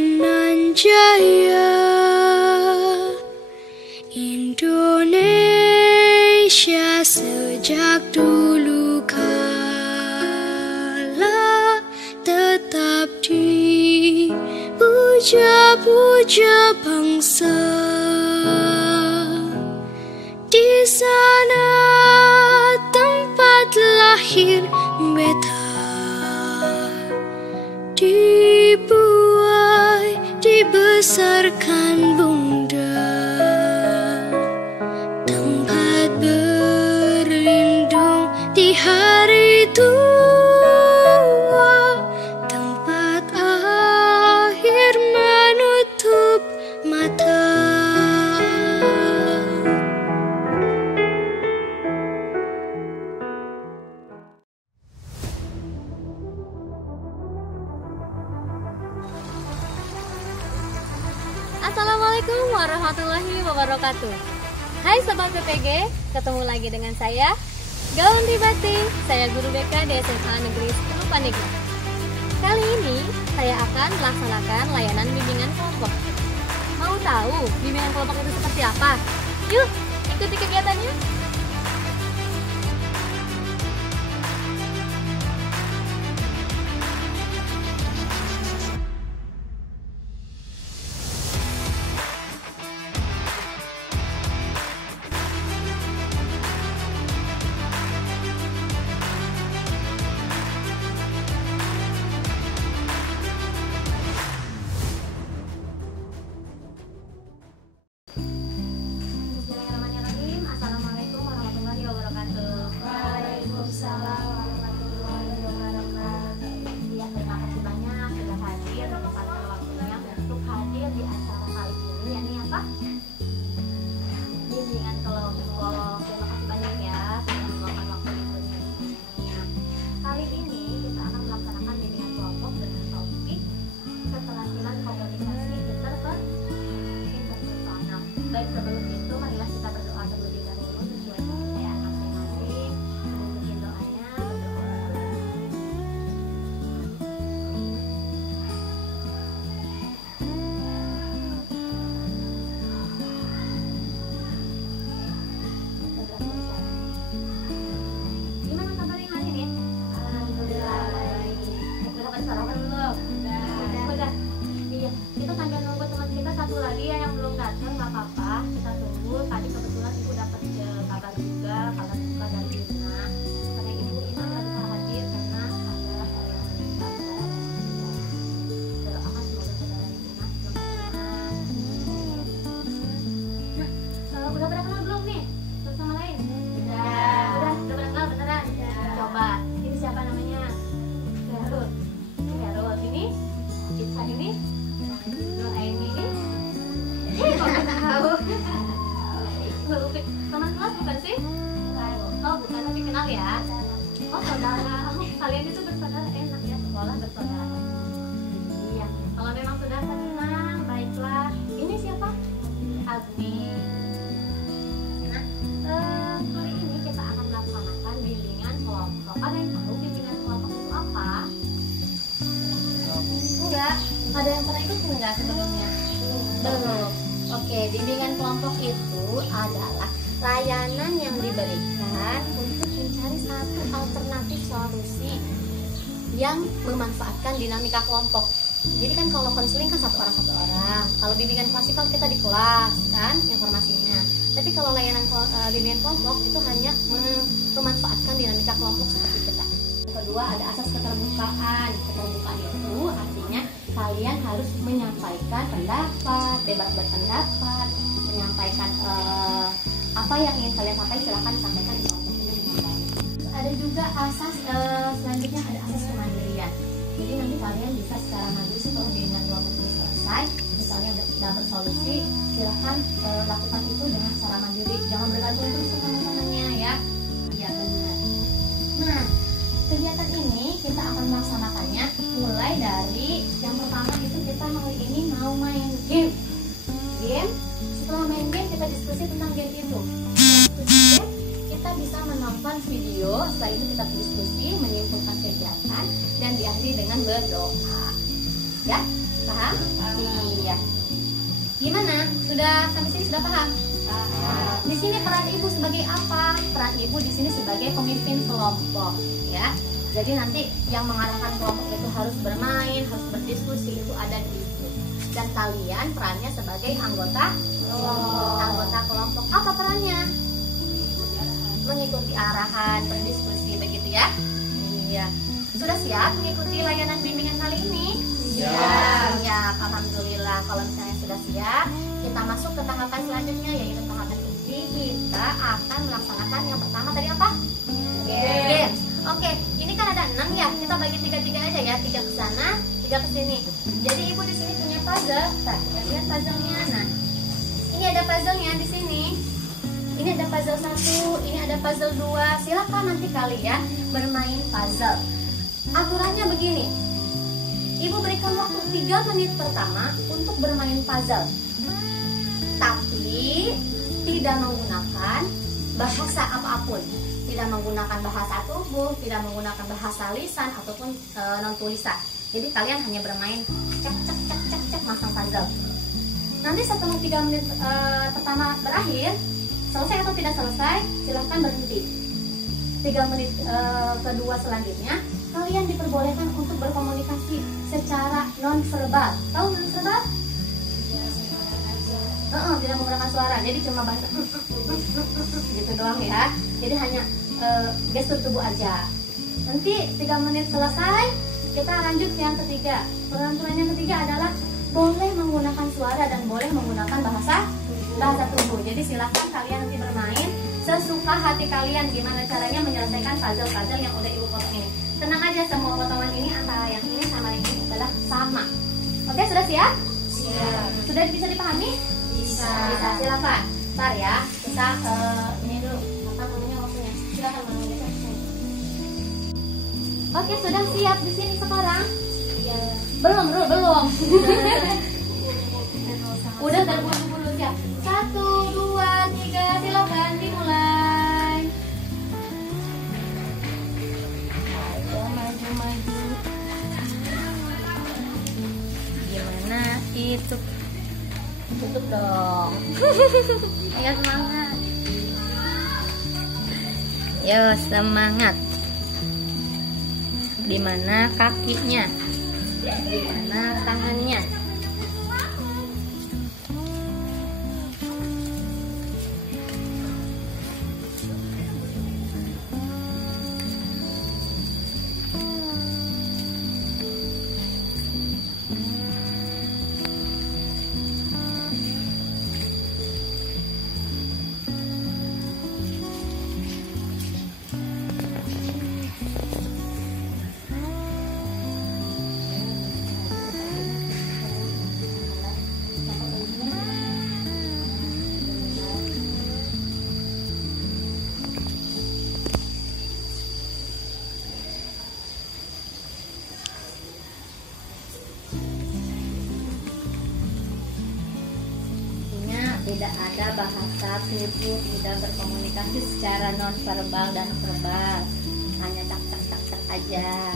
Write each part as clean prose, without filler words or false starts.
Pimpinan Jaya Indonesia sejak dulu kala tetap dipuja-puja bangsa. Di sana tempat lahir beta, dibuai, dibesarkan bunda, tempat berlindung di hari tua, tempat akhir menutup mata. Assalamualaikum warahmatullahi wabarakatuh. Hai Sobat PPG, ketemu lagi dengan saya Gaun Ribati. Saya guru BK di SMA Negeri 10 Pandeglang. Kali ini saya akan melaksanakan layanan bimbingan kelompok. Mau tahu bimbingan kelompok itu seperti apa? Yuk, ikuti kegiatannya. Assalamualaikum warahmatullahi wabarakatuh. Waalaikumsalam warahmatullahi wabarakatuh. Ya, terima kasih banyak sudah hadir, menyempatkan waktunya untuk hadir di acara kali ini. Ini apa? Bimbingan kelompok. Terima kasih banyak ya sudah meluangkan waktu ini. Kali ini kita akan melaksanakan bimbingan kelompok dengan topik keterampilan komunikasi interpersonal. Baik, sebelum itu marilah kita berdoa terlebih dahulu sesuai kepercayaan masing-masing. Mungkin doanya berdoa. Gimana kabarnya hari ini? Alhamdulillah baik. Udah pada sarapan belum? Udah. Iya, kita sambil nunggu teman kita satu lagi ya yang belum datang, nggak apa-apa, kita tunggu. Tadi kebetulan ibu dapat kabar juga, kabar duka dari Yuna. Karena ibu ini nggak bisa hadir karena ada hal yang menimpa saudara dan saudara. Doakan semoga saudara Yuna udah pada kenal belum nih satu sama lain? Udah pada kenal beneran? Coba, ini siapa namanya? Garut. Ini Cipta ini, Nur Aini ini. Kok nggak tahu? Teman kelas bukan sih? Oh bukan, tapi kenal ya. Oh saudara. Kalian itu bersaudara, enak ya sekolah bersaudara. Iya. Kalau memang sudah senang, baiklah. Ini siapa? Agni. Nah, kali ini kita akan melaksanakan bimbingan kelompok. Ada yang tahu bimbingan kelompok itu apa? Enggak, ada yang pernah ikut enggak sebelumnya? Belum. Oke, bimbingan kelompok itu adalah layanan yang diberikan untuk mencari satu alternatif solusi yang memanfaatkan dinamika kelompok. Jadi kan kalau konseling kan satu orang. Kalau bimbingan klasikal kita di kelas kan informasinya. Tapi kalau layanan bimbingan kelompok itu hanya memanfaatkan dinamika kelompok seperti kita. Kedua, ada asas keterbukaan. Keterbukaan itu artinya kalian harus menyampaikan pendapat, bebas berpendapat, menyampaikan apa yang ingin kalian sampaikan, silahkan disampaikan di kelompok ini dengan baik. Ada juga asas selanjutnya ada asas kemandirian. Jadi nanti kalian bisa secara mandiri setelah bimbingan kelompok ini selesai, misalnya dapat solusi, silahkan lakukan itu dengan secara mandiri, jangan bergantung terus ke teman-temannya ya. Iya benar. Nah, kegiatan ini kita akan melaksanakannya mulai dari yang pertama itu kita hari ini mau main game. Setelah main game kita diskusi tentang game itu. Kita bisa menonton video, setelah itu kita berdiskusi, menyimpulkan kegiatan dan diakhiri dengan berdoa. Ya, Paham? Iya. Gimana? Sudah sampai sini sudah paham? Di sini peran ibu sebagai apa? Peran ibu di sini sebagai pemimpin kelompok, ya. Jadi nanti yang mengarahkan kelompok itu harus bermain, harus berdiskusi, itu ada di ibu. Dan kalian perannya sebagai anggota kelompok. Apa perannya? Mengikuti arahan, berdiskusi, begitu ya? Iya. Sudah siap mengikuti layanan bimbingan kali ini? Siap. Alhamdulillah. Kalau misalnya sudah siap, kita masuk ke tahapan selanjutnya, yaitu tahapan kunci. Kita akan melaksanakan yang pertama tadi apa? Games. Oke, ini kan ada 6 ya. Kita bagi 3-3 aja ya. 3 ke sana, 3 ke sini. Jadi ibu di sini punya puzzle. Kita lihat puzzle-nya. Nah, ini ada puzzle-nya di sini. Ini ada puzzle 1, ini ada puzzle 2. Silakan nanti kalian bermain puzzle. Aturannya begini. Ibu berikan waktu 3 menit pertama untuk bermain puzzle. Tapi tidak menggunakan bahasa apapun. Tidak menggunakan bahasa tubuh, tidak menggunakan bahasa lisan ataupun non tulisan. Jadi kalian hanya bermain cek masang puzzle. Nanti setelah 3 menit pertama berakhir, selesai atau tidak selesai, silahkan berhenti. 3 menit kedua selanjutnya, kalian diperbolehkan untuk berkomunikasi secara non verbal. Tahu non verbal? Tidak menggunakan suara, jadi cuma bahasa gitu doang ya. Jadi hanya gestur tubuh aja. Nanti 3 menit selesai, kita lanjut ke yang ketiga. Peraturan yang ketiga adalah boleh menggunakan suara dan boleh menggunakan bahasa tubuh. Jadi silakan kalian nanti bermain sesuka hati kalian gimana caranya menyelesaikan puzzle-puzzle yang udah ibu potong ini. Tenang aja, semua potongan ini antara yang ini sama yang ini adalah sama. Oke, sudah siap? Siap. Sudah bisa dipahami? Bisa. Silakan. Ntar ya, kita ini dulu apa namanya waktunya. Silakan menunggu. Oke, sudah siap di sini sekarang? Iya. Belum. Udah terburu-buru siap. 1, 2, 3, silakan dimulai. Maju. Gimana itu? Tutup dong. Ayo semangat. Yo semangat. Di mana kakinya? Di mana tangannya? Tidak ada bahasa tubuh, tidak berkomunikasi secara non verbal dan verbal, hanya tak aja.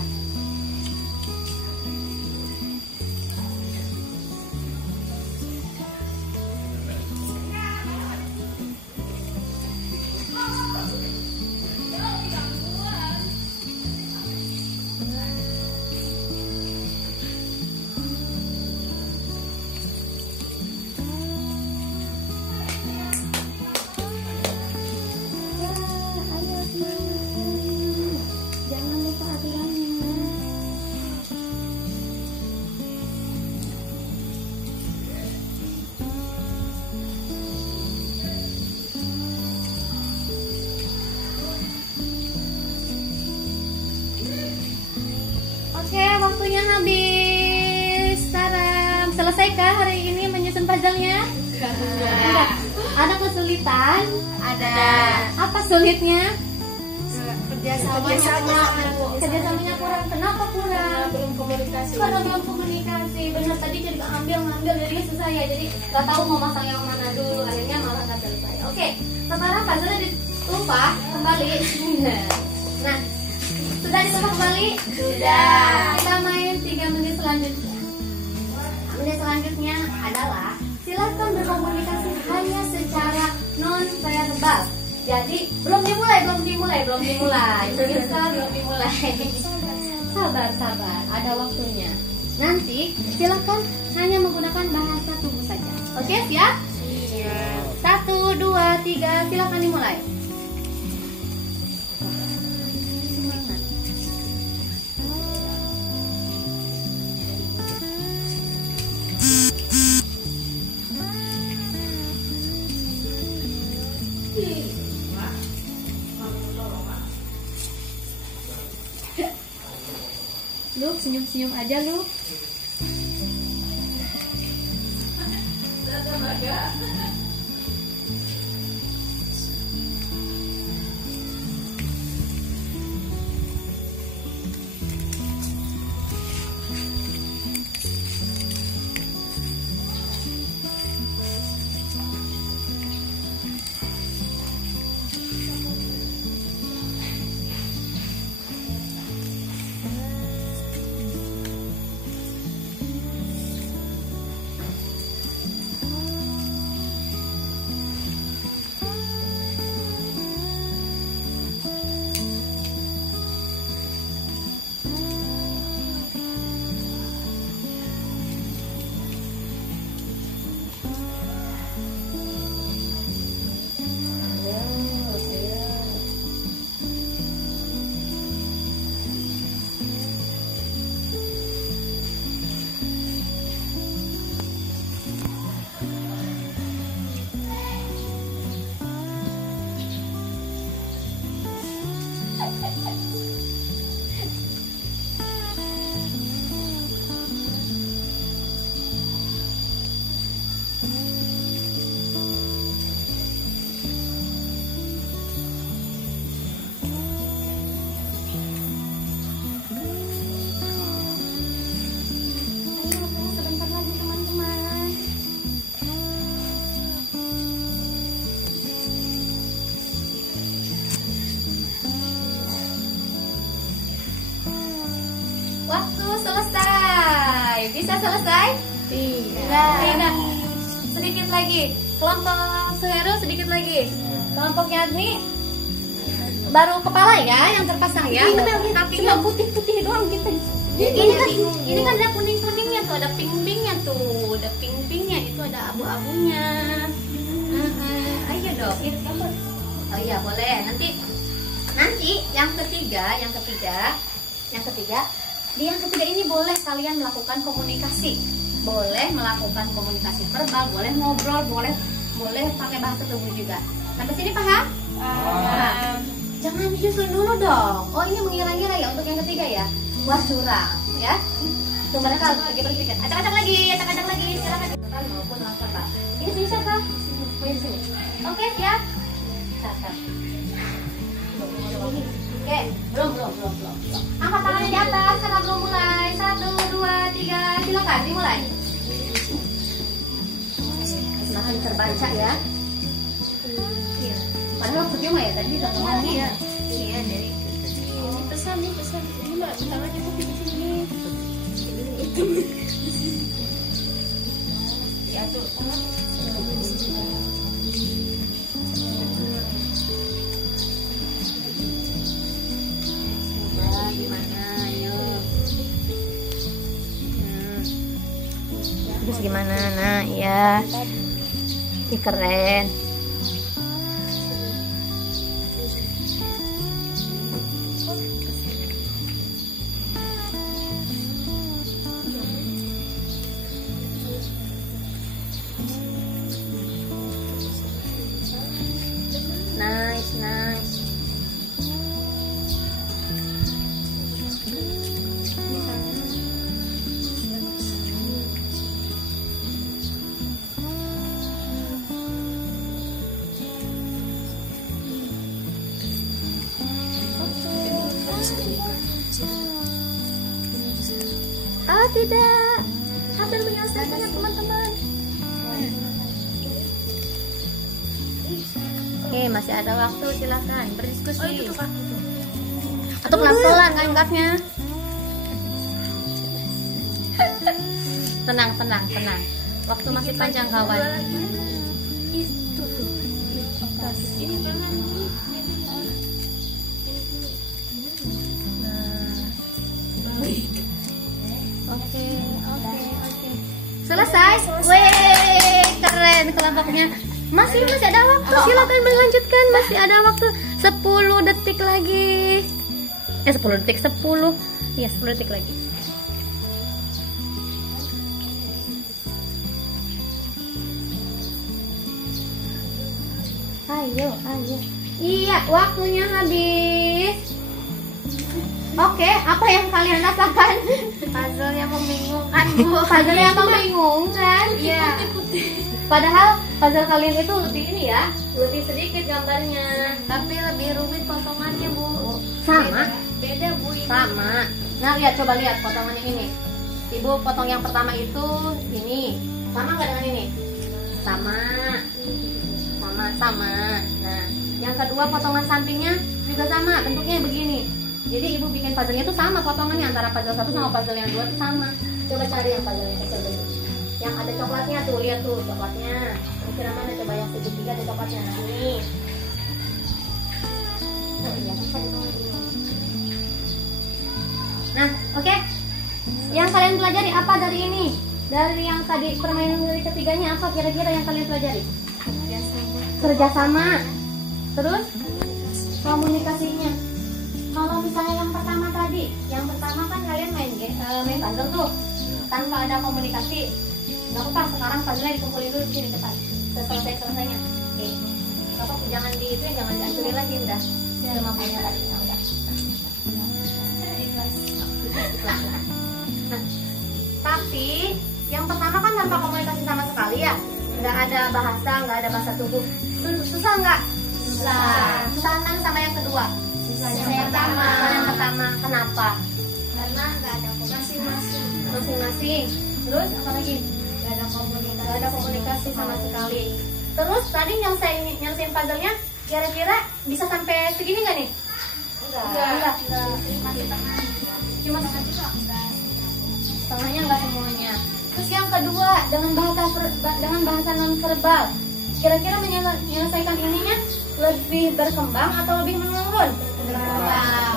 Oke, waktunya habis. Salam. Selesaikah hari ini menyusun puzzle-nya? Sudah. Ada kesulitan? Ada. Apa sulitnya? Kerjasamanya kurang. Kenapa kurang? belum komunikasi. Karena belum komunikasi. Benar, tadi jadi ngambil jadi susah ya. Jadi nggak tahu mau masang yang mana dulu. Akhirnya malah nggak selesai. Oke, sekarang puzzle-nya ditumpah kembali. Nah, sudah ditumpah kembali? Sudah. Kita main 3 menit selanjutnya. adalah silakan berkomunikasi hanya secara non verbal. Jadi belum dimulai. Pemirsa, belum dimulai. Sabar, ada waktunya. Nanti silakan hanya menggunakan bahasa tubuh saja. Oke, siap? Siap. 1, 2, 3, silakan dimulai. Lu senyum-senyum aja lu. Sebentar lagi teman-teman. Waktu selesai. Bisa selesai? Tidak. Sedikit lagi. Kelompok Suheru sedikit lagi. Kelompok Yadni baru kepala ya yang terpasang ya. Kakinya putih-putih doang kita. Ini kan ada kuning-kuningnya tuh, ada pink-pinknya tuh, ada pink-pinknya itu, ada abu-abunya. Ayo dong. Oh iya boleh. Nanti yang ketiga di yang ketiga ini boleh kalian melakukan komunikasi. Boleh melakukan komunikasi verbal, boleh ngobrol, boleh pakai bahasa tubuh juga. Sampai sini paham? Paham. Jangan disusun dulu dong. Oh ini mengira-ngira ya untuk yang ketiga ya. Wah curang ya. Tuh mereka lagi berpikir. Acak-acak lagi. Silakan. Maupun verbal. Ini bisa kah? Oh ini sini. Oke siap. Siap. Oke, belum. Angkat tangannya di atas karena belum mulai. 1, 2, 3, silakan dimulai. Silahkan terbaca ya. Padahal percuma ya tadi udah ngomong ya. Iya dari pesan ini mah tangannya tuh di sini. Ya tuh. Terus gimana? Nah, ya. Ih, keren. Nice. Oh tidak, hampir menyelesaikan ya teman-teman. Oke, masih ada waktu, silakan berdiskusi. Oh, itu Pak. Atau pelan-pelan angkatnya. Tenang. Waktu masih panjang kawan. Itu tuh. Ini jangan ini. Oke. Selesai. Weh, keren kelompoknya. Masih ada waktu. Silakan melanjutkan. Masih ada waktu 10 detik lagi. 10 detik 10. Iya, 10 detik lagi. Ayo. Iya, waktunya habis. Oke, apa yang kalian rasakan? Puzzle yang membingungkan Bu. Puzzle yang membingungkan. Iya. Padahal puzzle kalian itu lebih ini ya, lebih sedikit gambarnya. Tapi lebih rumit potongannya Bu. Sama. Beda Bu ini. Sama. Nah, coba lihat potongannya ini. Ibu potong yang pertama itu ini. Sama nggak dengan ini? Sama. Nah, yang kedua potongan sampingnya juga sama, bentuknya begini. Jadi ibu bikin puzzle-nya itu sama potongannya, antara puzzle 1 sama puzzle yang 2 itu sama. Coba cari yang puzzle yang kecil dulu. Yang ada coklatnya tuh, lihat tuh coklatnya. Kira mana coba yang segitiga ada coklatnya. Nah, ini. Nah, oke. Yang kalian pelajari apa dari ini? Dari yang tadi permainan dari ketiganya apa kira-kira yang kalian pelajari? Kerjasama. Terus komunikasinya. Kalau misalnya yang pertama tadi, yang pertama kan kalian main puzzle tuh tanpa ada komunikasi. Gak apa-apa, sekarang puzzle-nya dikumpulin dulu di sini cepat. Selesainya. Oke. Gak apa-apa, jangan dihancurin lagi udah. Cuma punya tadi. Nah, udah. Nah, tapi yang pertama kan tanpa komunikasi sama sekali ya. Nggak ada bahasa tubuh. Susah nggak? Susah sama yang kedua. Yang pertama. Kenapa? Karena nggak ada komunikasi Masing-masing. Terus apa lagi? Nggak ada komunikasi sama sekali. Terus tadi nyelesain puzzle-nya kira-kira bisa sampai segini nggak nih? Enggak. Masih tengah. Cuma setengahnya nggak semuanya. Terus yang kedua dengan bahasa non verbal. Kira-kira menyelesaikan ininya lebih berkembang atau lebih menurun?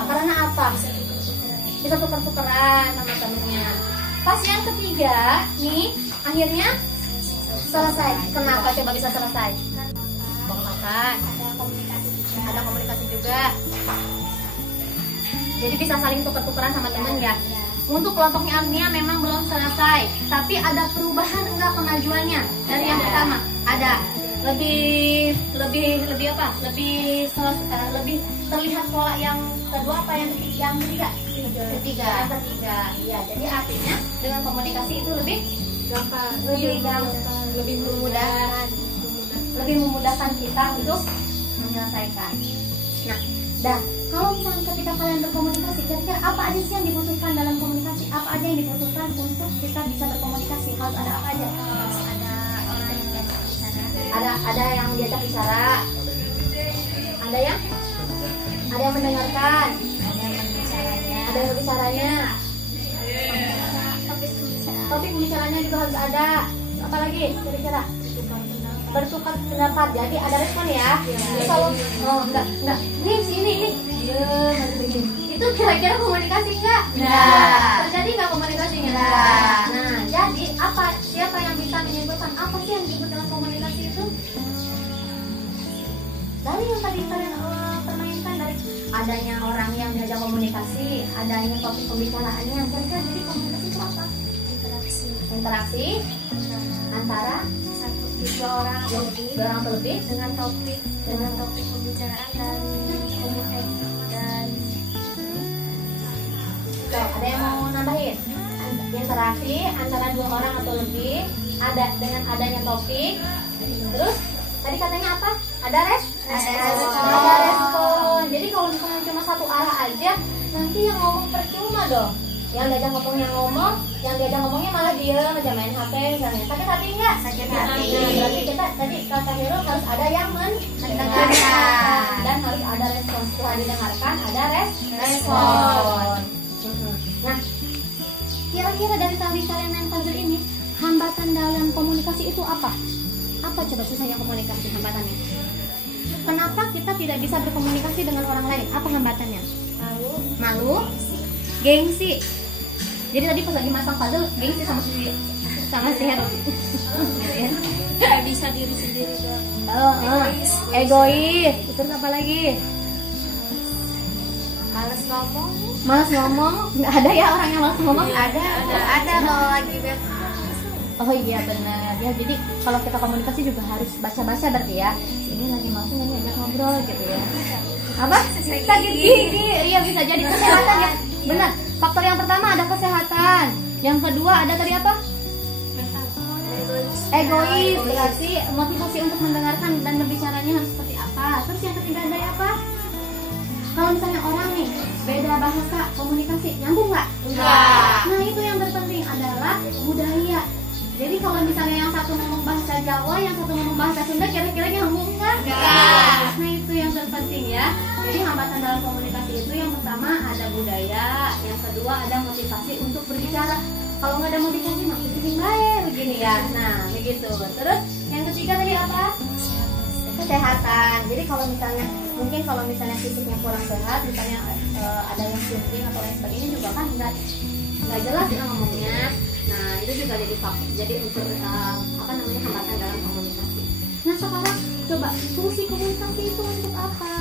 Karena apa? Bisa tuker-tukeran sama temennya. Pas yang ketiga nih akhirnya selesai. Kenapa coba bisa selesai? Makan. Ada komunikasi juga. Jadi bisa saling tuker-tukeran sama temen ya. Untuk kelompoknya Agnia memang belum selesai, tapi ada perubahan enggak kemajuannya dari yang pertama? Ada. Lebih terlihat pola yang kedua apa yang ketiga? Ketiga. Iya, jadi artinya dengan komunikasi itu lebih gampang, lebih memudahkan kita untuk menyelesaikan. Nah, dan kalau misalnya ketika kalian berkomunikasi, kira-kira apa aja sih yang dibutuhkan dalam komunikasi? Apa aja yang dibutuhkan untuk kita bisa berkomunikasi? Harus ada apa aja? Ada orang yang diajak bicara. Ada yang diajak bicara. Ada yang mendengarkan. Ada yang berbicaranya. Topik pembicaranya juga harus ada. Apa lagi kira-kira? Bertukar pendapat, jadi ada respon ya. Jadi kalau enggak ini itu kira-kira komunikasi enggak? Terjadi enggak komunikasinya? Nah, jadi siapa yang bisa menyimpulkan apa sih yang disebut dengan komunikasi itu? Dari yang tadi kalian permainkan, dari adanya orang yang diajak komunikasi, adanya topik pembicaraannya, kira-kira jadi komunikasi itu apa? Interaksi antara dua orang atau lebih dengan topik pembicaraan dan ada yang mau nambahin? Interaksi antara dua orang atau lebih, ada dengan adanya topik. Terus tadi katanya apa? Ada respon. Jadi kalau misalnya cuma satu arah aja, nanti yang ngomong percuma dong. Yang diajak ngomong, yang diajak ngomongnya malah diem aja main HP misalnya. Sakit hati enggak? Sakit hati. Nah, berarti kita tadi kata Hero harus ada yang mendengarkan dan harus ada respon. Setelah didengarkan ada respon. Nah, kira-kira dari tadi kalian main puzzle ini hambatan dalam komunikasi itu apa? Apa coba susahnya komunikasi, hambatannya? Kenapa kita tidak bisa berkomunikasi dengan orang lain? Apa hambatannya? Malu, gengsi. Jadi tadi pas lagi masang puzzle, gengsi sama si Hero. Nggak bisa diri sendiri doang. Egois. Terus apa lagi? Malas ngomong. Nggak ada ya orang yang malas ngomong? Ada kalau lagi beb. Oh iya benar ya. Jadi kalau kita komunikasi juga harus baca-baca berarti ya. Ini lagi malas nggak nih ajak ngobrol gitu ya. Apa? Sakit gigi. Iya bisa jadi kesehatan ya. Benar. Faktor yang pertama ada kesehatan. Yang kedua ada tadi apa? Egois. Berarti motivasi untuk mendengarkan dan berbicaranya harus seperti apa. Terus yang ketiga ada apa? Kalau misalnya orang nih beda bahasa komunikasi nyambung nggak? Enggak. Nah itu yang terpenting adalah budaya. Jadi kalau misalnya yang satu ngomong bahasa Jawa, yang satu ngomong bahasa Sunda, kira-kira nyambung nggak? Enggak. Nah itu yang terpenting ya. Jadi hambatan dalam komunikasi itu yang pertama ada budaya, yang kedua ada motivasi untuk berbicara. Kalau nggak ada motivasi mah bikin baik begini ya. Nah begitu. Terus yang ketiga tadi apa? Kesehatan. Jadi kalau misalnya mungkin kalau misalnya fisiknya kurang sehat, misalnya ada yang syuting atau lain sebagainya juga kan nggak jelas ya ngomongnya. Nah itu juga jadi unsur apa namanya hambatan dalam komunikasi. Nah sekarang coba fungsi komunikasi itu untuk apa?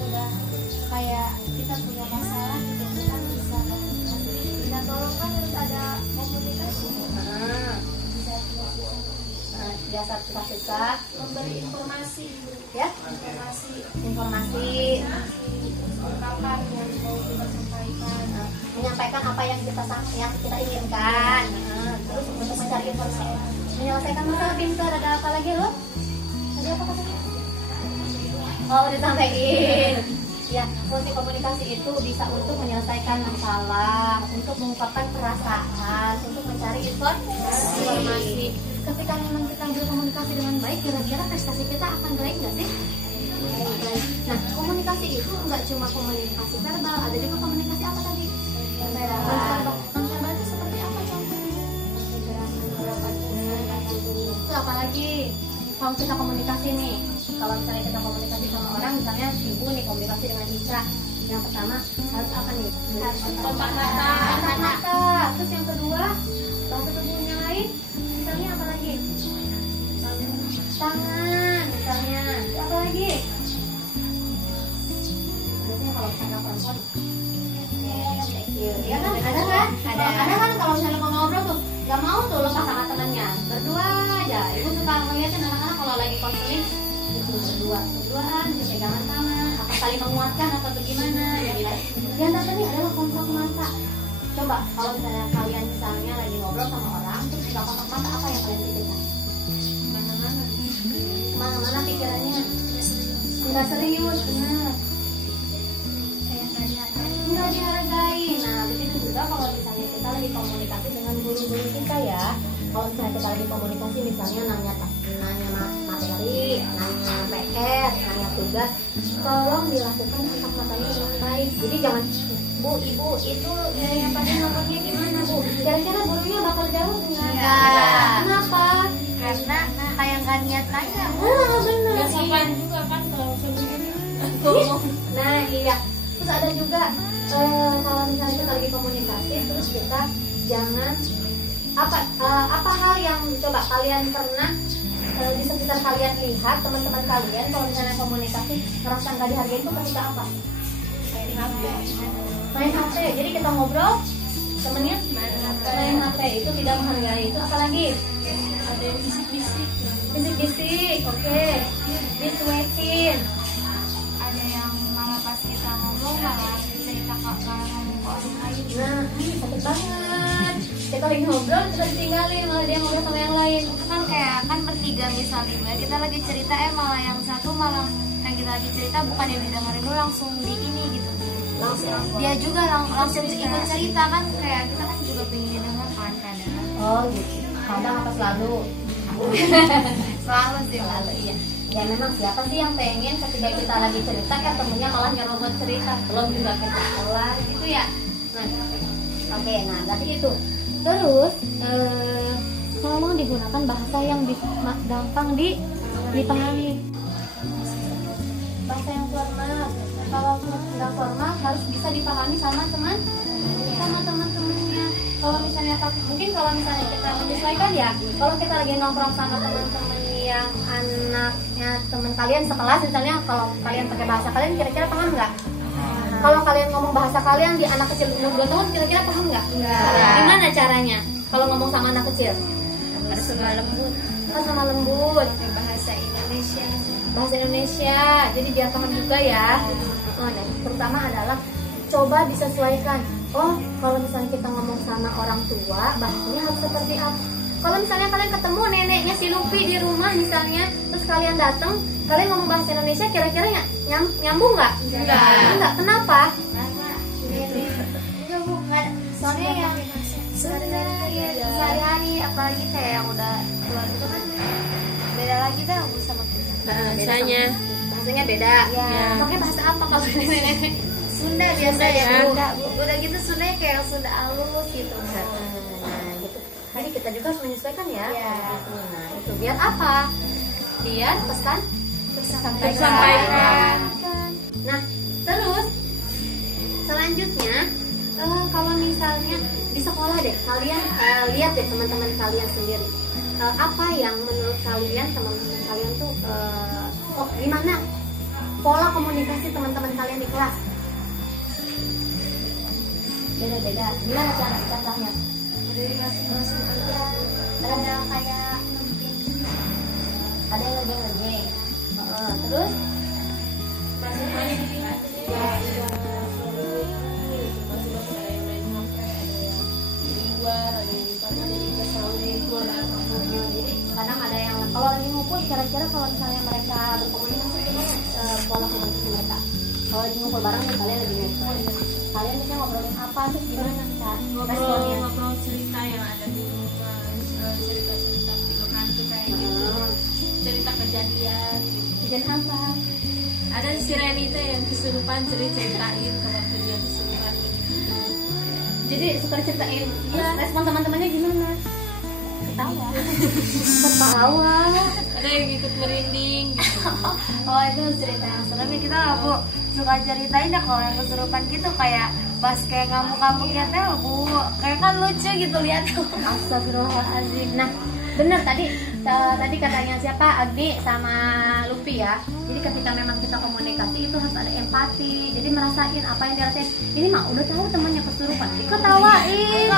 Udah kayak kita punya masalah gitu, kita bisa komunikasi. Kita tolong kan harus ada komunikasi. Biasa susah-susah Memberi informasi, ya, informasi ungkapan yang mau kita sampaikan. menyampaikan apa yang kita inginkan. Terus untuk mencari informasi, menyelesaikan masalah pintar. Ada apa lagi lo? Tadi apa katanya? Oh udah sampaikan. Ya, fungsi komunikasi itu bisa untuk menyelesaikan masalah, untuk mengungkapkan perasaan, untuk mencari informasi. Ketika memang kita berkomunikasi dengan baik, kira-kira prestasi kita akan baik nggak sih? Nah, komunikasi itu nggak cuma komunikasi verbal, ada juga komunikasi apa tadi? Non-verbal itu seperti apa contohnya? Itu apa lagi? Kalau kita komunikasi nih, kalau misalnya kita komunikasi sama orang, misalnya ibu nih komunikasi dengan Ica, yang pertama harus apa nih? Kontak Mata. Terus yang kedua, bahasa tubuh yang lain, misalnya apa lagi? Tangan, misalnya. Apa lagi? Biasanya kalau misalnya telepon, ya kan? Ada kan? Ada kan kalau misalnya mau ngobrol tuh, nggak mau tuh lepas sama temannya, berdua aja. Ibu suka ngeliatin anak-anak kalau lagi konseling, itu berduaan, pegangan tangan, apa saling menguatkan atau bagaimana? Yang tadi adalah kontak mata. Coba kalau misalnya kalian lagi ngobrol sama orang, terus nggak kontak mata, apa yang kalian pikirkan? Mana pikirannya? Nggak serius, benar. Nggak dihargai. Nah, begitu juga kalau misalnya kita lagi komunikasi dengan guru-guru kita ya. Kalau misalnya kita lagi komunikasi, misalnya nanya materi, nanya PR, nanya tugas, tolong dilakukan kontak matanya dengan baik. Jadi jangan, Bu, Ibu, itu yang tadi nomornya gimana, Bu? Kira-kira gurunya bakal jawab nggak? Kenapa? Karena kayak nggak niat nanya. Benar. Ya sopan juga kan kalau sebelumnya. Nah iya. Terus ada juga kalau misalnya kita lagi komunikasi, terus kita jangan apa hal yang coba kalian pernah di sekitar kalian lihat teman-teman kalian kalau misalnya komunikasi ngerasa nggak dihargai itu ketika apa? Main HP. Jadi kita ngobrol temennya main HP itu tidak menghargai. Itu apalagi? Ada yang bisik-bisik. Bisik-bisik. Oke. Dicuekin. Ada yang malah pas kita ngomong malah cerita malah ngomong ke orang lain. Nah, sakit banget. Kita lagi ngobrol, kita ditinggalin, malah dia ngobrol sama yang lain. Itu kan kayak kan bertiga misalnya kita lagi cerita malah yang satu malah kayak kita lagi cerita bukan yang didengerin dulu langsung di ini gitu. Langsung. Dia juga langsung ikut cerita kan kayak kita kan juga pengen didengar kan kadang. Oh gitu. Kadang apa selalu? Selalu sih Selalu iya. Ya memang siapa sih yang pengen ketika kita lagi cerita kan temennya malah nyerobot cerita, belum juga kita kelar gitu ya. Nah, Oke, nah berarti itu. Terus tolong digunakan bahasa yang gampang dipahami. Bahasa yang formal. Kalau nggak formal harus bisa dipahami sama teman-temannya. Kalau misalnya mungkin kalau misalnya kita menyesuaikan ya, kalau kita lagi nongkrong sama teman-teman yang anaknya teman kalian sekelas misalnya, kalau kalian pakai bahasa kalian kira-kira paham nggak? Kalau kalian ngomong bahasa kalian di anak kecil umur 2 tahun kira-kira paham nggak? Gimana caranya kalau ngomong sama anak kecil? Harus sama lembut. Sama lembut. Bahasa Indonesia. Bahasa Indonesia. Jadi biar paham juga ya. Nah, pertama adalah coba disesuaikan. Oh, kalau misalnya kita ngomong sama orang tua, bahasanya harus seperti apa? Kalau misalnya kalian ketemu neneknya si Lupi di rumah misalnya, terus kalian datang, kalian ngomong bahasa Indonesia, kira-kira nyambung nggak? Enggak. Kenapa? Enggak, bukan. Soalnya yang sehari-hari, apalagi kayak yang udah keluar itu kan beda lagi dah sama kita. Bahasanya beda. Ya. Pakai bahasa apa kalau nenek? Sunda biasa ya. Udah gitu Sundanya kayak Sunda alus gitu. Nah, gitu. Jadi kita juga harus menyesuaikan ya. Iya. Nah, itu biar apa? Biar pesan Tersampaikan. Nah, terus selanjutnya kalau misalnya di sekolah deh, kalian lihat deh teman-teman kalian sendiri. Apa yang menurut kalian teman-teman kalian tuh gimana pola komunikasi teman-teman kalian di kelas? Beda-beda. Gimana contohnya? Dari masing-masing aja. Ada kayak Ada yang ngejeng-ngejeng. Terus masing-masing ya udah selalu masing-masing ada yang main HP, ada yang di luar, ada yang di pasar, jadi selalu ngumpul dan ngumpul. jadi kadang ada yang kalau lagi ngumpul kira-kira kalau misalnya mereka berkomunikasi gimana pola komunikasi mereka? Kalau lagi ngumpul bareng nih kalian lagi ngumpul, kalian bisa ngobrolin apa terus gimana responnya? Ngobrol cerita yang ada di rumah, cerita-cerita film hantu kayak gitu, cerita kejadian gitu. Kejadian apa? Ada si Renita yang kesurupan ceritain ke waktu dia kesurupan gitu. Jadi suka diceritain. Respon teman-temannya gimana? Ketawa. Ada yang ikut merinding gitu. Oh itu cerita yang serem ya, kita nggak bu suka ceritain ya kalau yang kesurupan gitu, kayak pas kayak ngamuk-ngamuknya teh bu, kayak kan lucu gitu lihat. Astagfirullahaladzim. Nah, benar tadi katanya siapa, Agni sama Lupi ya. Jadi ketika memang kita komunikasi itu harus ada empati. Jadi merasain apa yang dirasain. Ini mah udah tahu temannya kesurupan, diketawain.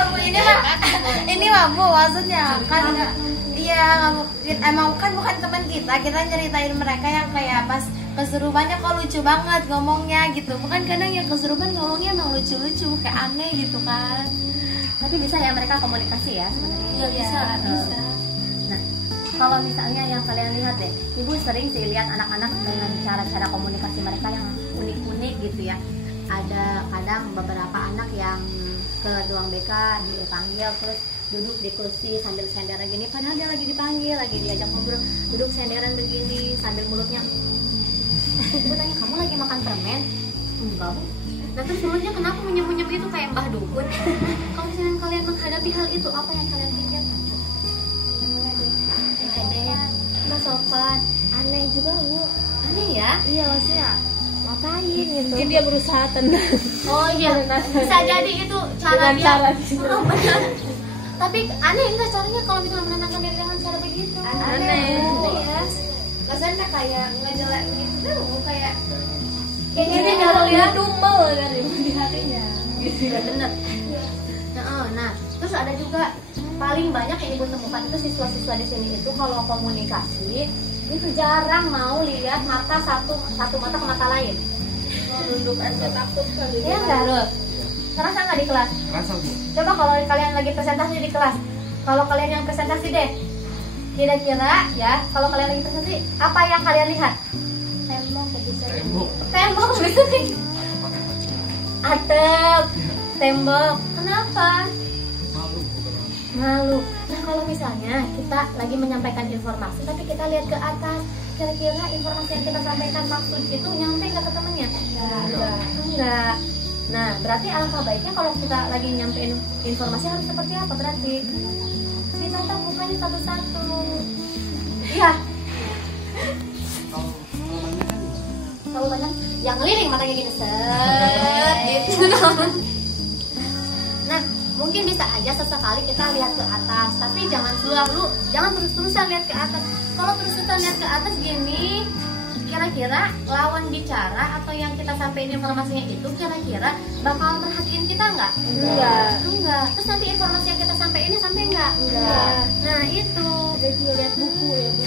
Ini mah bu maksudnya kan nggak, iya emang kan bukan teman kita nyeritain mereka yang kayak pas kesurupannya kok lucu banget ngomongnya gitu, bukan kadang yang kesurupan ngomongnya emang lucu-lucu kayak aneh gitu kan. Tapi bisa ya mereka komunikasi ya sebenarnya. Iya bisa. Nah, kalau misalnya yang kalian lihat deh, ibu sering sih lihat anak-anak dengan cara-cara komunikasi mereka yang unik-unik gitu ya. Ada kadang beberapa anak yang ke ruang BK dipanggil terus duduk di kursi sambil senderan gini, padahal dia lagi dipanggil, lagi diajak ngobrol, duduk senderan begini sambil mulutnya. Ibu tanya, kamu lagi makan permen? Enggak, Bu. Nah terus mulutnya kenapa menyembunyi begitu kayak Mbah Dukun? Kalau misalnya kalian menghadapi hal itu, apa yang kalian pikirkan? Nggak sopan, aneh juga Bu. Aneh ya? Iya maksudnya Ngapain gitu? Mungkin dia berusaha tenang. Oh iya, bisa jadi itu cara dia. Oh, benar. Tapi aneh enggak caranya kalau misalnya menenangkan diri dengan cara begitu? Aneh. Ya. kesannya kayak ngejelek gitu tuh, kayak Kayaknya dia kalau kalau lihat dumel dari di hatinya. gitu ya bener. Nah, terus ada juga paling banyak yang ibu temukan itu siswa-siswa di sini itu kalau komunikasi itu jarang mau lihat mata satu mata ke mata lain. Nunduk aja takut kali. Iya enggak loh? Terasa nggak di kelas? Rasa Bu. Coba kalau kalian lagi presentasi di kelas, kalau kalian yang presentasi deh, kira-kira ya, kalau kalian lagi presentasi, apa yang kalian lihat? Tembok gitu nih. Atap, tembok. Kenapa? Malu. Nah kalau misalnya kita lagi menyampaikan informasi, tapi kita lihat ke atas, kira-kira informasi yang kita sampaikan maksud itu nyampe nggak ke temennya? Enggak. Nah, berarti alangkah baiknya kalau kita lagi nyampein informasi harus seperti apa berarti? Ditatap mukanya satu-satu. Iya. Kalau banyak yang ngeliring matanya gini set gitu. Nah, mungkin bisa aja sesekali kita lihat ke atas, tapi jangan selalu, jangan terus-terusan lihat ke atas. Kalau terus-terusan lihat ke atas gini, kira-kira lawan bicara atau yang kita sampaikan informasinya itu kira-kira bakal perhatiin kita nggak? Enggak. Terus nanti informasi yang kita sampaikan sampai nggak? Enggak. Nah itu. Ada juga lihat buku ya Bu.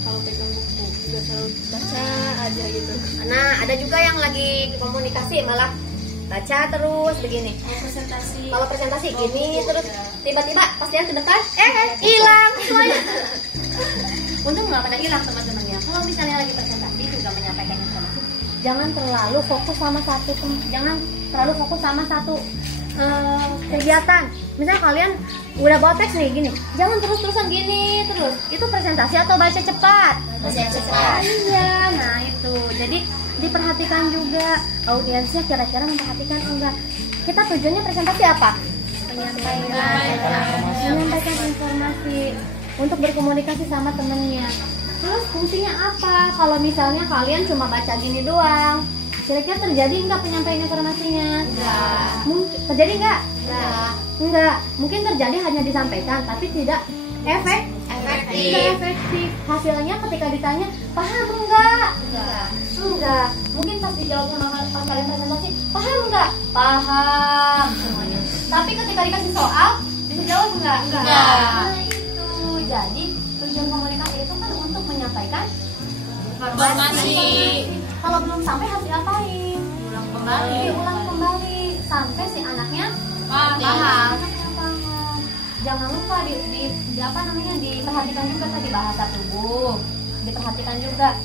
Kalau pegang buku juga selalu baca aja gitu. Nah ada juga yang lagi komunikasi malah baca terus begini. Presentasi. Kalau presentasi gini terus tiba-tiba pas dia terdekat, hilang semuanya. Untung nggak pada hilang teman-temannya. Kalau misalnya lagi presentasi juga menyampaikan informasi, jangan terlalu fokus sama satu, kegiatan. Misalnya kalian udah bawa teks nih gini, jangan terus-terusan gini terus. Itu presentasi atau baca cepat? Baca cepat. Iya, nah itu. Jadi diperhatikan juga audiensnya kira-kira memperhatikan enggak. Kita tujuannya presentasi apa? Menyampaikan informasi untuk berkomunikasi sama temennya. Terus fungsinya apa? Kalau misalnya kalian cuma baca gini doang, kira-kira terjadi nggak penyampaian informasinya? Enggak. Terjadi nggak? Enggak. Enggak. Mungkin terjadi hanya disampaikan, tapi tidak efektif. Tidak efektif. Hasilnya ketika ditanya, paham enggak? Enggak. Mungkin pas dijawab sama pas kalian presentasi, paham enggak? Paham semuanya. Tapi ketika dikasih soal, bisa jawab enggak? Enggak. Nah, itu. Jadi tujuan komunikasi itu kan untuk menyampaikan Informasi. Kalau belum sampai harus diapain? Diulang kembali sampai si anaknya paham. Jangan lupa diperhatikan juga tadi bahasa tubuh, diperhatikan juga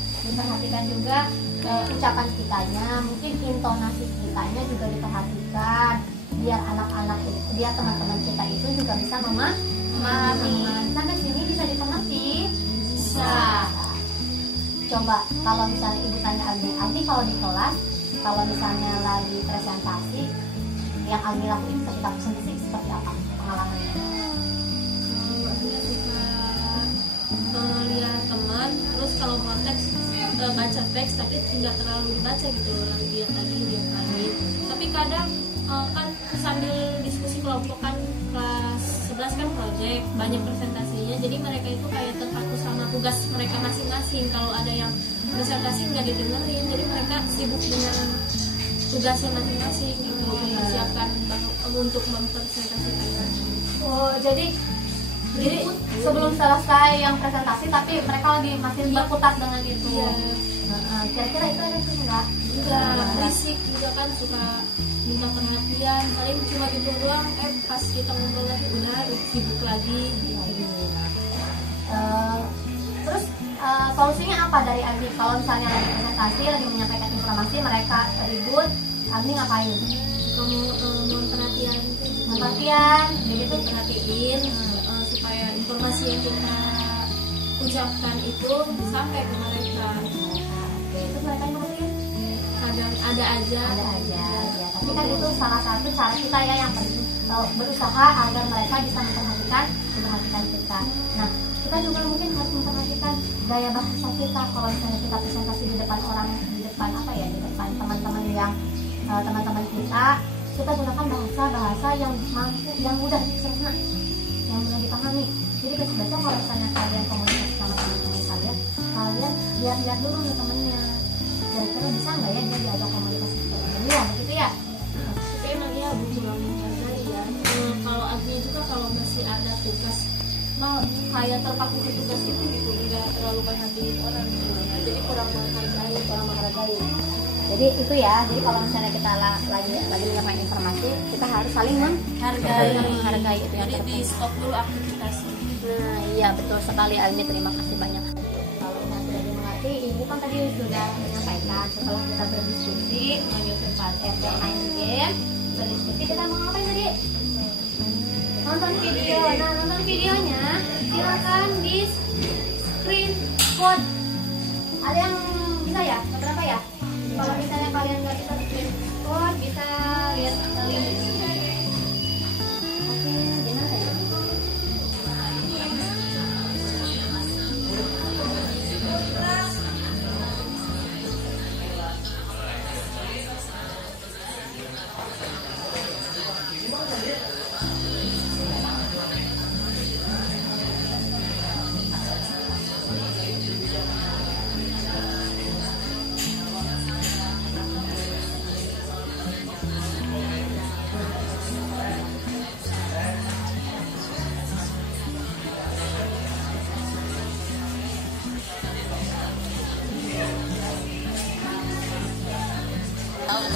ucapan kitanya, mungkin intonasi kitanya juga diperhatikan biar biar teman-teman kita itu juga bisa memahami. Sampai sini bisa dimengerti? Bisa. Coba kalau misalnya ibu tanya Agni kalau di kelas, kalau misalnya lagi presentasi, yang Agni lakuin ketika presentasi seperti apa pengalamannya? Dia suka lihat teman, terus kalau mau teks baca teks tapi tidak terlalu dibaca gitu, lihat lagi. Tapi kadang kan sambil diskusi kelompok kan kelas 11 kan project banyak presentasinya, jadi mereka itu kayak terpaku sama tugas mereka masing-masing. Kalau ada yang presentasi nggak didengerin, jadi mereka sibuk dengan tugasnya masing-masing gitu, mempersiapkan untuk mempresentasikan. Oh, jadi sebelum selesai yang presentasi tapi mereka masih berkutat dengan itu. Iya. Kira-kira itu ada sih enggak? Berisik juga kan, suka minta perhatian, paling cuma gitu doang, pas kita ngobrol lagi udah sibuk lagi gitu. Terus solusinya apa dari Agni? Kalau misalnya lagi presentasi, lagi menyampaikan informasi, mereka ribut, Agni ngapain? Kamu mohon perhatian Jadi itu perhatiin supaya informasi yang kita ucapkan itu sampai ke mereka. itu mereka ngerti. Kadang ada aja Ya. Tapi kan itu salah satu cara kita ya yang berusaha agar mereka bisa memperhatikan kita. Nah, kita juga mungkin harus memperhatikan gaya bahasa kita. Kalau misalnya kita presentasi di depan teman-teman teman-teman kita gunakan bahasa yang mudah dicerna, yang mudah dipahami. Jadi ketika kalau misalnya kalian komunikasi sama teman-teman kalian lihat dulu nih temennya, kira-kira bisa nggak ya dia diajak komunikasi seperti ini ya, begitu ya. tapi emang iya butuh menghargai ya. Kalau Agni juga kalau masih ada tugas kayak terpaku ke tugas itu gitu, nggak terlalu perhatiin orang gitu, jadi kurang menghargai. Jadi itu ya, jadi kalau misalnya kita lagi menyampaikan informasi, kita harus saling menghargai itu yang Jadi di terpenting. stop dulu aktivitasnya. Nah iya betul sekali Agni, terima kasih banyak. Kalau yang sudah dimengerti, ibu kan tadi sudah menyampaikan setelah kita berdiskusi menyusun main game, berdiskusi kita mau ngapain tadi? Nonton video. Nah nonton videonya silakan di screenshot. Ada yang bisa ya? Berapa ya? Kalau misalnya kalian nggak bisa screenshot Coach bisa lihat link. Oke, gimana tadi?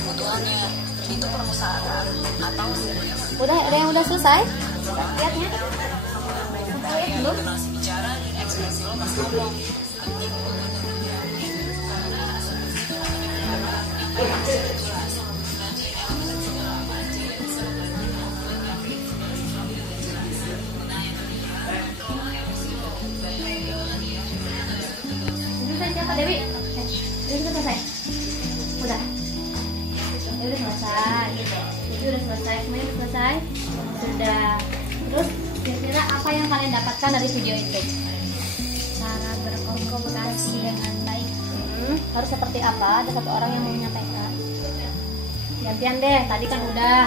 kebutuhannya itu perusahaan atau Udah ada yang udah selesai? Lihatnya? Lihat belum? masih bicara dan ekspresi lo pas ngomong. Selesai siapa Dewi? Dewi udah selesai? Udah? Ya udah selesai gitu. Jadi udah selesai, semuanya udah selesai? Sudah. Terus kira-kira apa yang kalian dapatkan dari video itu? Cara berkomunikasi dengan baik. Harus seperti apa? Ada satu orang yang mau menyampaikan. Gantian deh, tadi kan udah.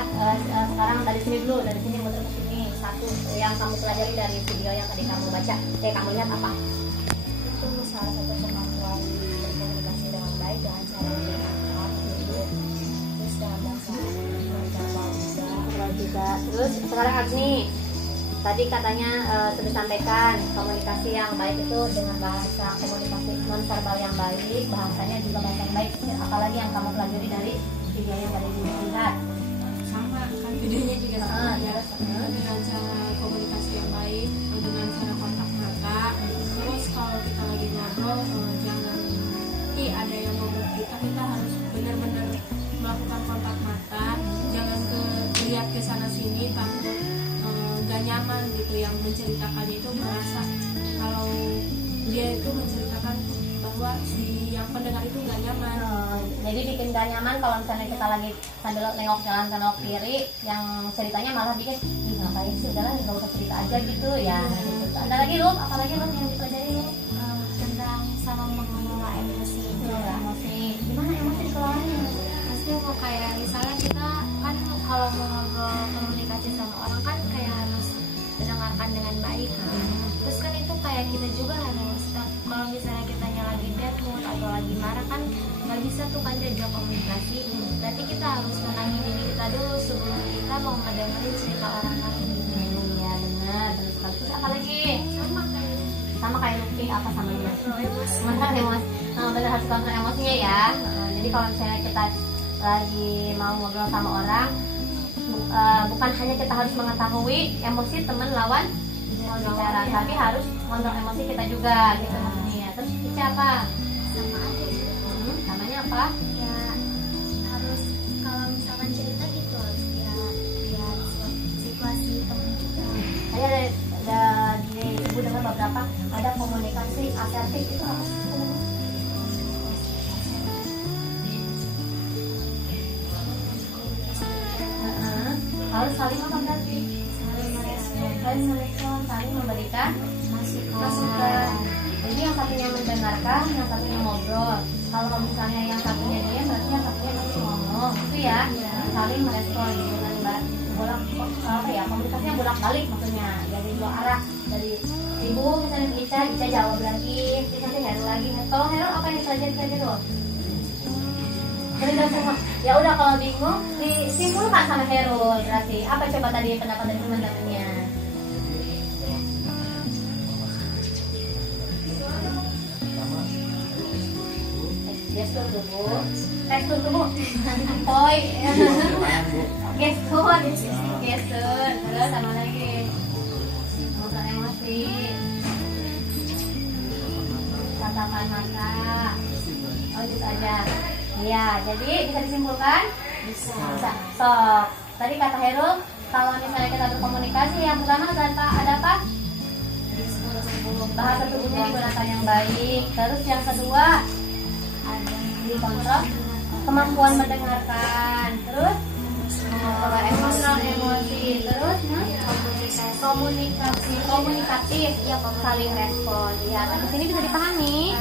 Sekarang dari sini dulu, dari sini muter ke sini. Satu yang kamu pelajari dari video yang tadi kamu baca. Kamu lihat apa? Itu salah satu kemampuan berkomunikasi dengan baik dengan cara yang benar, terus dengan bahasa Juga. Terus sekarang Agni, tadi katanya sudah sampaikan komunikasi yang baik itu dengan bahasa komunikasi nonverbal yang baik, bahasanya juga bahasa yang baik. Apalagi yang kamu pelajari dari video yang tadi dilihat. Sama kan videonya juga sama ya, Terus, dengan cara komunikasi yang baik, dengan cara kontak mata. Terus kalau kita lagi ngobrol jangan ada yang ngobrol kita harus benar-benar melakukan kontak mata, jangan lihat ke sana sini takut gak nyaman gitu. Yang menceritakannya itu merasa kalau dia itu menceritakan bahwa si yang pendengar itu gak nyaman. Jadi bikin gak nyaman kalau misalnya kita lagi sambil nengok kanan nengok kiri, yang ceritanya malah bikin ngapain sih, udahlah nggak usah cerita aja gitu ya. Gitu. Ada lagi Lu, apalagi Lu yang dipelajari Lu? tentang sama mengelola emosi. Emosi. Gimana emosi dikelolanya? Pasti mau kayak misalnya kita kan kalau mau ngobrol komunikasi sama orang kan kayak harus mendengarkan dengan baik. Terus kan itu kayak kita juga harus kalau misalnya kitanya lagi bad mood atau lagi marah kan nggak bisa tuh kan diajak komunikasi. Berarti kita harus menangin diri kita dulu sebelum kita mau ngedengerin cerita orang lain. Iya benar. Terus apa lagi? Sama kayak Sama kayak Lutfi, apa sama dia? emosi. Kontrol emosi. Benar, harus kontrol emosinya ya. Jadi kalau misalnya kita lagi mau ngobrol sama orang, bukan hanya kita harus mengetahui emosi teman lawan bicara, tapi harus kontrol emosi kita juga gitu maksudnya. Terus Ica apa? Sama aja sih. Namanya apa? Ya harus kalau misalkan cerita gitu harus lihat situasi temen kita. Saya ada di ibu dengar beberapa ada komunikasi asertif, itu apa sih sebenarnya? Harus saling apa berarti? Saling merespon, saling memberikan masukan. Jadi yang satunya mendengarkan, yang satunya ngobrol. Kalau misalnya yang satunya diam, berarti yang satunya masih ngomong. Itu ya, saling merespon dengan komunikasinya bolak-balik maksudnya. Dari dua arah, dari ibu misalnya Ica jawab lagi, terus nanti Herul lagi. Kalau Herul apa yang dipelajari tuh? Cerita semua. Ya udah, kalau bingung disimpulkan sama Herul. Berarti apa coba tadi pendapat dari teman-temannya? Gestur tubuh, tekstur tubuh, poi, gestur, terus sama lagi, mengontrol emosi, tatapan mata, gitu aja. Iya, jadi bisa disimpulkan? Bisa. Sok. Tadi kata Herul, kalau misalnya kita berkomunikasi, yang pertama ada apa? Bahasa tubuhnya digunakan yang baik. Terus yang kedua, dikontrol kemampuan mendengarkan, terus emosional, emosi, terus komunikatif, ya, saling respon. Ya, sampai sini bisa dipahami.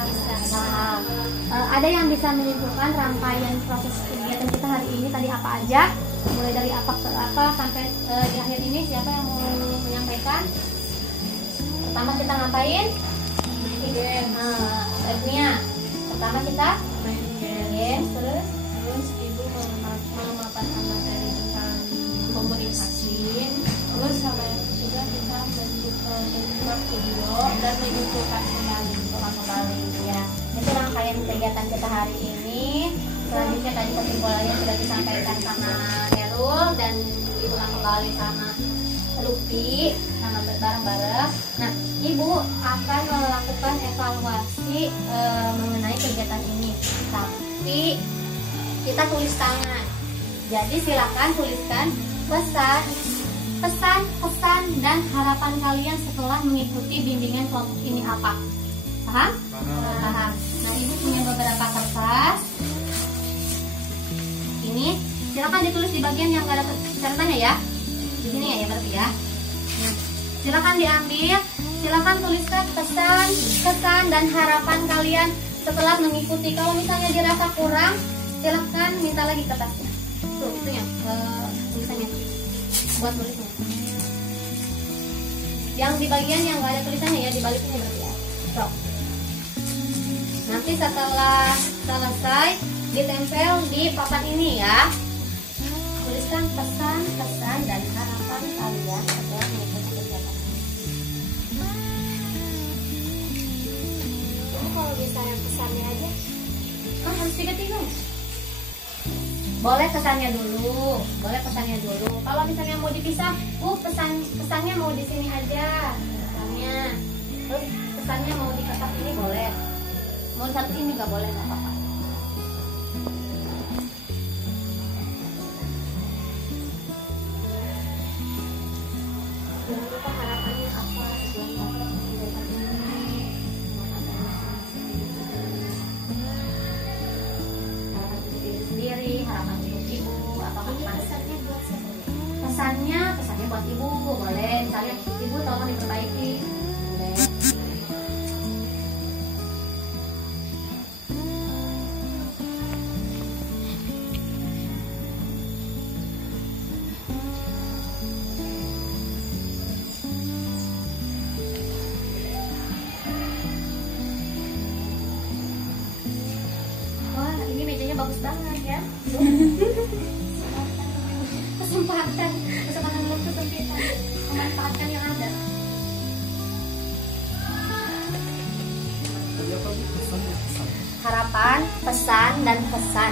Nah, ada yang bisa menyimpulkan rangkaian proses kegiatan kita hari ini tadi apa aja, mulai dari apa ke apa sampai di akhir ini. Siapa yang mau menyampaikan? Pertama kita ngapain? Etnia. Pertama kita main game, terus ibu memaparkan materi tentang komunikasi, terus sama yang ketiga kita membuat video dan menyimpulkan kembali ya. Itu rangkaian kegiatan kita hari ini. Selanjutnya tadi kesimpulannya sudah disampaikan sama Nerul dan diulang kembali sama Lupi sama bareng-bareng. Nah, ibu akan melakukan evaluasi mengenai kegiatan ini, tapi kita tulis tangan. Jadi silakan tuliskan pesan dan harapan kalian setelah mengikuti bimbingan kelompok ini apa? Paham? Paham. Nah, ibu punya beberapa kertas. Ini silakan ditulis di bagian yang nggak ada catatannya ya. Di sini ya berarti ya. Nah, silakan diambil, silakan tuliskan pesan dan harapan kalian setelah mengikuti. Kalau misalnya dirasa kurang, silakan minta lagi kertasnya. Tuh, itunya tulisannya buat tulisnya. Yang di bagian yang nggak ada tulisannya ya, dibaliknya berarti ya. So, nanti setelah selesai ditempel di papan ini ya. Tuliskan pesan dan harapan kalian setelah mengikuti kegiatan ini. Jadi kalau misalnya pesannya aja, Harus tiga-tiga. Boleh pesannya dulu. Kalau misalnya mau dipisah, pesannya mau di sini aja. Terus pesannya mau di kertas ini boleh. Mau satu ini juga boleh, nggak apa-apa. jangan lupa harapannya apa, tujuan kegiatan ini, Harapan untuk diri sendiri, harapan untuk ibu, apakah ini pesannya buat siapa? pesannya buat ibu boleh. Misalnya ibu tolong diperbaiki, boleh. Wah, ini mejanya bagus banget ya. kesempatan untuk kesempitan, memanfaatkan yang ada. Harapan, pesan, dan pesan.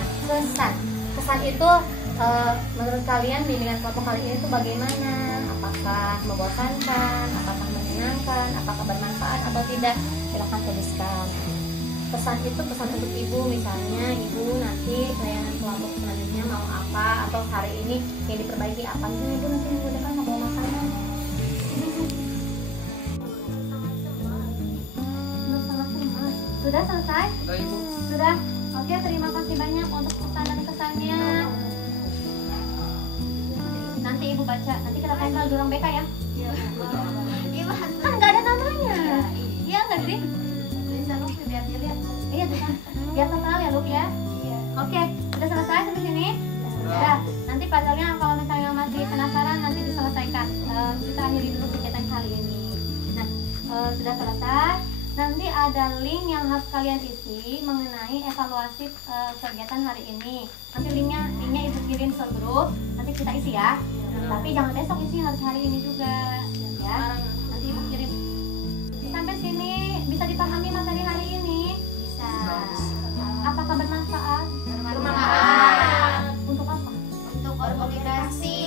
Pesan itu menurut kalian bimbingan kelompok kali ini itu bagaimana? Apakah membosankan? Apakah menyenangkan? Apakah bermanfaat atau tidak? Silahkan tuliskan. Pesan itu pesan untuk ibu, misalnya ibu nanti layanan kelompok selanjutnya mau apa, atau hari ini yang diperbaiki apa. Misalnya ibu nanti minggu depan mau bawa makanan. Sudah selesai? Sudah, Ibu. Sudah. Oke, terima kasih banyak untuk pesan dan kesannya. Nanti ibu baca, nanti kita tempel di ruang BK ya. Kan nggak ada namanya. Iya nggak sih? Tulisan lu biar dilihat. Iya tuh kan. Biar terkenal ya, Lup ya. Iya. Oke, udah selesai sampai sini? Sudah. Nanti pasalnya kalau misalnya masih penasaran nanti diselesaikan. Kita akhiri dulu kegiatan kali ini. Nah, sudah selesai. Nanti ada link yang harus kalian isi mengenai evaluasi kegiatan hari ini. Nanti linknya ibu kirim ke grup. Nanti kita isi ya. Tapi jangan besok isi, harus hari ini juga. Ya. Nanti ibu kirim. Sampai sini bisa dipahami materi hari ini? Bisa. Apakah bermanfaat? Bermanfaat. Untuk apa? Untuk komunikasi,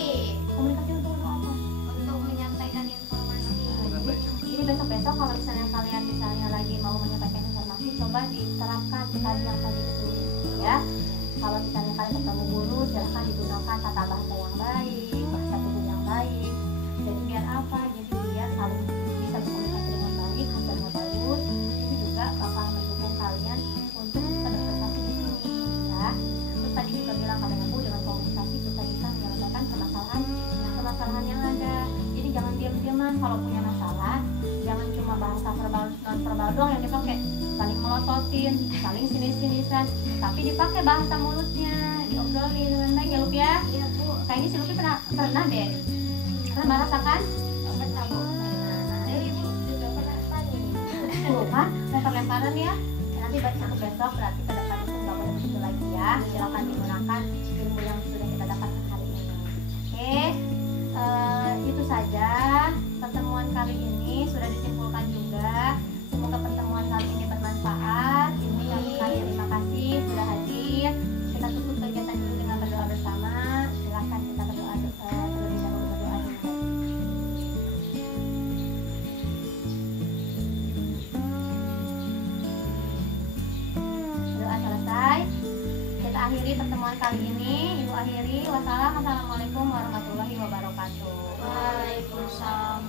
Komunikasi untuk apa? untuk menyampaikan informasi. Jadi besok-besok kalau misalnya kalian lagi mau menyampaikan informasi, coba diterapkan tadi yang tadi itu ya. Kalau misalnya kalian ketemu guru, silahkan digunakan tata bahasa yang baik, bahasa tubuh yang baik. Jadi biar apa? Jadi biar saling bisa berkomunikasi dengan baik, hasilnya bagus. Itu juga bakal mendukung kalian untuk bisa berprestasi di sini ya. Terus tadi punya masalah, jangan cuma bahasa verbal non verbal doang yang dipakai, saling melototin, saling sinis-sinisan, tapi dipakai bahasa mulutnya, diobrolin dengan baik ya Lup ya. Iya Bu. Kayaknya si Lupi pernah deh merasakan. Pernah Bu. Jadi Ibu juga pernah tanya. Lupa lempar-lemparan ya. Nanti untuk besok berarti ke depan itu nggak boleh begitu lagi ya. Silakan digunakan ilmu yang sudah kita dapatkan hari ini. Oke, itu saja pertemuan kali ini sudah disimpulkan juga. Semoga pertemuan kali ini bermanfaat. Ini kami terima kasih sudah hadir. Kita tutup kegiatan ini dengan berdoa bersama. Silakan kita berdoa terlebih dahulu berdoa dulu. Doa selesai. Kita akhiri pertemuan kali ini. Ibu akhiri. Wassalamualaikum warahmatullahi wabarakatuh. Waalaikumsalam.